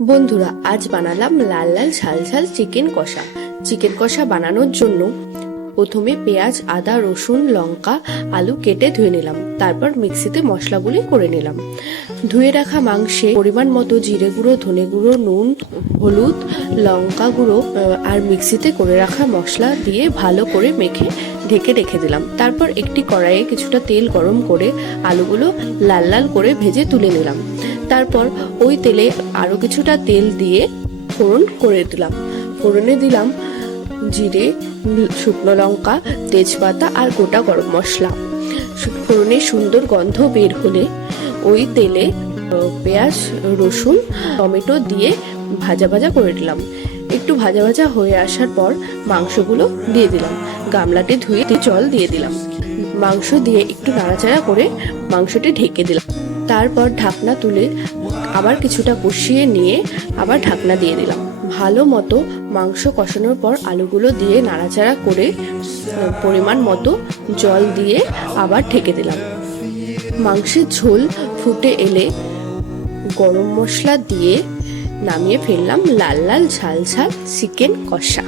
বন্ধুরা, আজ বানালাম লাল লাল ঝাল ঝাল চিকেন কষা। চিকেন কষা বানানোর জন্য প্রথমে পেঁয়াজ, আদা, রসুন, লঙ্কা, আলু কেটে ধুয়ে নিলাম। তারপর মিক্সিতে মশলাগুলি করে নিলাম। ধুয়ে রাখা মাংসে পরিমাণ মতো জিরে গুঁড়ো, ধনে গুঁড়ো, নুন, হলুদ, লঙ্কা গুঁড়ো আর মিক্সিতে করে রাখা মশলা দিয়ে ভালো করে মেখে ঢেকে রেখে দিলাম। তারপর একটি কড়াইয়ে কিছুটা তেল গরম করে আলুগুলো লাল লাল করে ভেজে তুলে নিলাম। তারপর ওই তেলে আরো কিছুটা তেল দিয়ে ফোড়ন করে দিলাম। ফোড়নে দিলাম জিরে, শুকনো লঙ্কা, তেজপাতা আর গোটা গরম মশলা। ফোড়নে সুন্দর গন্ধ বের হলে ওই তেলে পেঁয়াজ, রসুন, টমেটো দিয়ে ভাজা ভাজা করে দিলাম। একটু ভাজা ভাজা হয়ে আসার পর মাংসগুলো দিয়ে দিলাম। গামলাটি ধুয়ে জল দিয়ে দিলাম। মাংস দিয়ে একটু নাড়াচাড়া করে মাংসটি ঢেকে দিলাম। তারপর ঢাকনা তুলে আবার কিছুটা কষিয়ে নিয়ে আবার ঢাকনা দিয়ে দিলাম। ভালো মতো মাংস কষানোর পর আলুগুলো দিয়ে নাড়াচাড়া করে পরিমাণ মতো জল দিয়ে আবার ঢেকে দিলাম। মাংসের ঝোল ফুটে এলে গরম মশলা দিয়ে নামিয়ে ফেললাম লাল লাল ঝাল ঝাল চিকেন কষা।